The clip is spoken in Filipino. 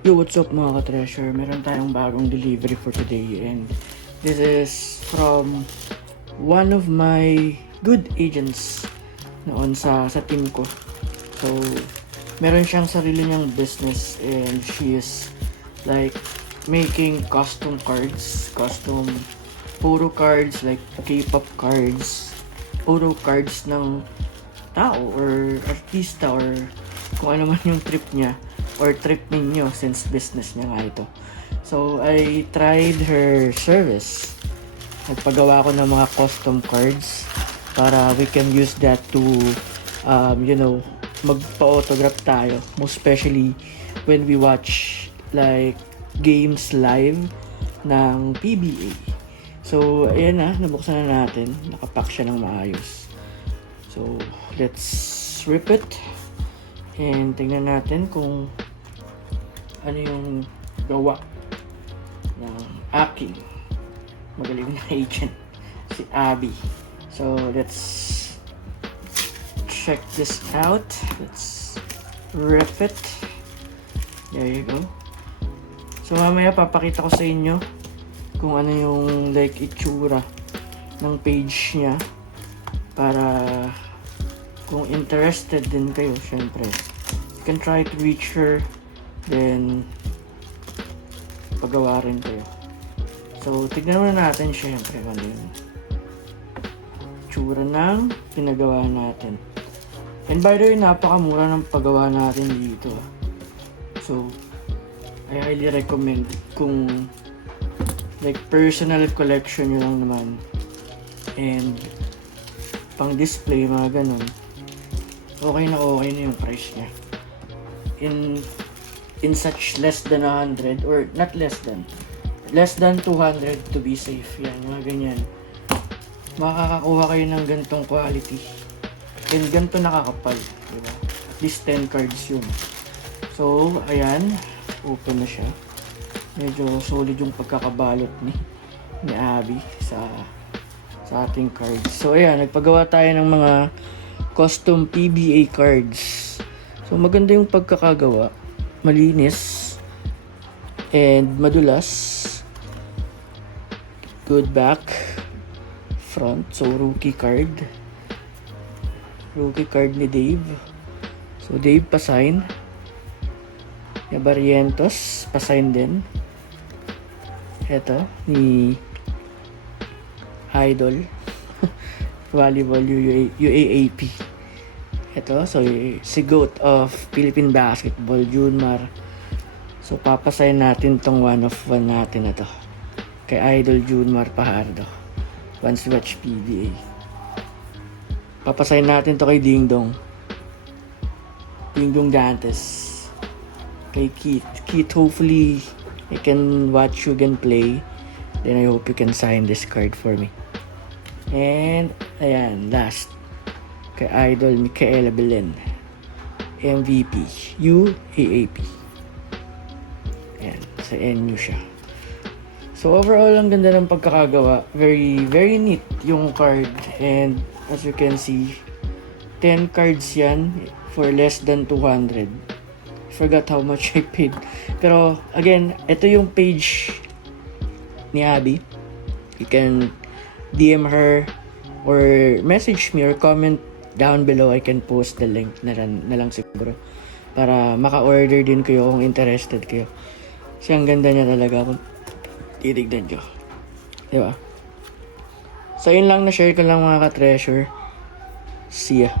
Yo, what's up mga ka-treasure? Meron tayong bagong delivery for today and this is from one of my good agents noon sa team ko. So, meron siyang sarili niyang business and she is like making custom cards, custom photo cards like K-pop cards, photo cards ng tao or artista or kung ano man yung trip niya or trip ninyo since business niya nga ito. So, I tried her service. Nagpagawa ko ng mga custom cards para we can use that to, magpa-autograph tayo. Most especially when we watch like games live ng PBA. So, ayan na, nabuksan na natin. Nakapack siya ng maayos. So, let's rip it. And tingnan natin kung ano yung gawa ng aking magaling na agent, si Abby. So, let's check this out. Let's rip it. There you go. So, mamaya papakita ko sa inyo kung ano yung like itsura ng page niya para kung interested din kayo, syempre you can try to reach her, then pagawa rin kayo. So, tignan muna natin syempre kung ano yung tsura ng pinagawa natin. And by the way, napakamura ng paggawa natin dito. So, I highly recommend kung like personal collection nyo lang naman and pang display, mga ganun, okay na yung price niya. In such less than 100 or not less than 200 to be safe. Yan, mga ganyan. Makakakuha kayo ng gantong quality. And ganito nakakapal. Diba? At least 10 cards yun. So, ayan. Open na siya. Medyo solid yung pagkakabalot ni Abby sa ating cards. So, ayan. Nagpagawa tayo ng mga custom PBA cards. So, maganda yung pagkakagawa. Malinis. And madulas. Good back. Front. So, rookie card. Rookie card ni Dave. So, Dave pa-sign. Barrientos pa-sign din. Ito, ni Idol. Volleyball UAAP. Ito, so si GOAT of Philippine Basketball, Junmar. So, papasign natin tong one of one natin na to. Kay Idol Junmar Pajardo. Once watch PBA. Papasign natin to kay Ding Dong. Ding Dong Dantes. Kay Keith. Keith, hopefully, I can watch you again play. Then I hope you can sign this card for me. And, ayan, last. Kay Idol Micaela Belen. MVP. UAAP. Ayan, sa NU siya. So, overall, ang ganda ng pagkakagawa. Very, very neat yung card. And, as you can see, 10 cards yan for less than 200. Forgot how much I paid. Pero, again, ito yung page ni Abby. You can DM her or message me or comment down below. I can post the link na lang siguro para maka-order din kayo kung interested kayo. Kasi ang ganda niya talaga kung titignan nyo. Diba? So, yun lang, na-share ko lang mga ka-treasure. See ya.